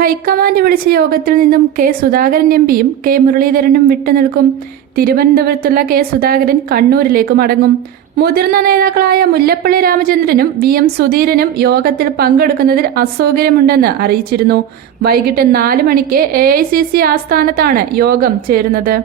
High command വിളിച്ച യോഗത്തിൽ നിന്നും കെ സുധാകരൻ എം പിയും കെ മുരളീധരനും വിട്ടുനിൽക്കും. തിരുവനന്തപുരത്തുള്ള കെ സുധാകരൻ കണ്ണൂരിലേക്ക് മടങ്ങും. മുതിർന്ന നേതാക്കളായ മുല്ലപ്പള്ളി രാമചന്ദ്രനും വി എം സുധീരനും യോഗത്തിൽ പങ്കെടുക്കുന്നതിൽ അസൗകര്യമുണ്ടെന്ന് അറിയിച്ചിരുന്നു. വൈകിട്ട് നാല് മണിക്ക് എ ആസ്ഥാനത്താണ് യോഗം ചേരുന്നത്.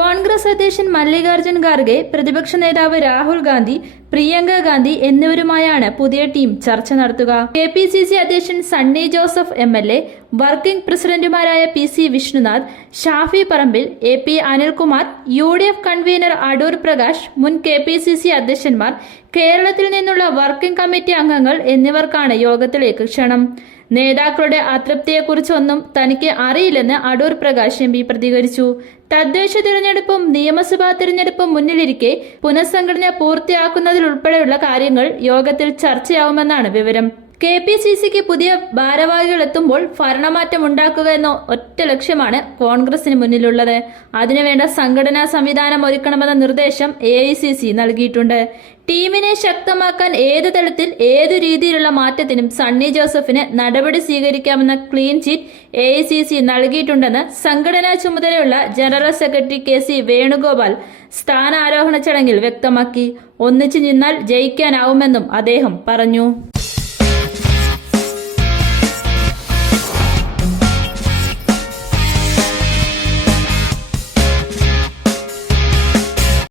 കോൺഗ്രസ് അധ്യക്ഷൻ മല്ലികാർജുൻ ഖാർഗെ പ്രതിപക്ഷ നേതാവ് രാഹുൽ ഗാന്ധി പ്രിയങ്ക ഗാന്ധി എന്നിവരുമായാണ് പുതിയ ടീം ചർച്ച നടത്തുക. കെ പി സി സി അധ്യക്ഷൻ Sunny Joseph M L A working പ്രസിഡന്റുമാരായ P C Vishnunath Shafi Parambil A P Anilkumar U D F convener Adoor Prakash മുൻ കെ പി സി സി അധ്യക്ഷന്മാർ കേരളത്തിൽ നിന്നുള്ള വർക്കിംഗ് കമ്മിറ്റി അംഗങ്ങൾ എന്നിവർക്കാണ് യോഗത്തിലേക്ക് ക്ഷണം. നേതാക്കളുടെ അതൃപ്തിയെക്കുറിച്ചൊന്നും തനിക്ക് അറിയില്ലെന്ന് അടൂർ പ്രകാശ് എം പി പ്രതികരിച്ചു. തദ്ദേശ തിരഞ്ഞെടുപ്പും നിയമസഭാ തിരഞ്ഞെടുപ്പും മുന്നിലിരിക്കെ പുനഃസംഘടന പൂർത്തിയാക്കുന്നതിലുൾപ്പെടെയുള്ള കാര്യങ്ങൾ യോഗത്തിൽ ചർച്ചയാവുമെന്നാണ് വിവരം കെ പി സി സിക്ക് പുതിയ ഭാരവാഹികൾ എത്തുമ്പോൾ ഭരണമാറ്റം ഉണ്ടാക്കുക എന്ന ഒറ്റ ലക്ഷ്യമാണ് കോൺഗ്രസിന് മുന്നിലുള്ളത്. അതിനുവേണ്ട സംഘടനാ സംവിധാനം ഒരുക്കണമെന്ന നിർദ്ദേശം എ ഐ സി സി നൽകിയിട്ടുണ്ട്. ടീമിനെ ശക്തമാക്കാൻ ഏത് തലത്തിൽ ഏതു രീതിയിലുള്ള മാറ്റത്തിനും സണ്ണി ജോസഫിന് നടപടി സ്വീകരിക്കാമെന്ന clean chit A I C C നൽകിയിട്ടുണ്ടെന്ന് സംഘടനാ ചുമതലയുള്ള general secretary K C Venugopal സ്ഥാനാരോഹണ ചടങ്ങിൽ വ്യക്തമാക്കി. ഒന്നിച്ചു നിന്നാൽ ജയിക്കാനാവുമെന്നും അദ്ദേഹം പറഞ്ഞു.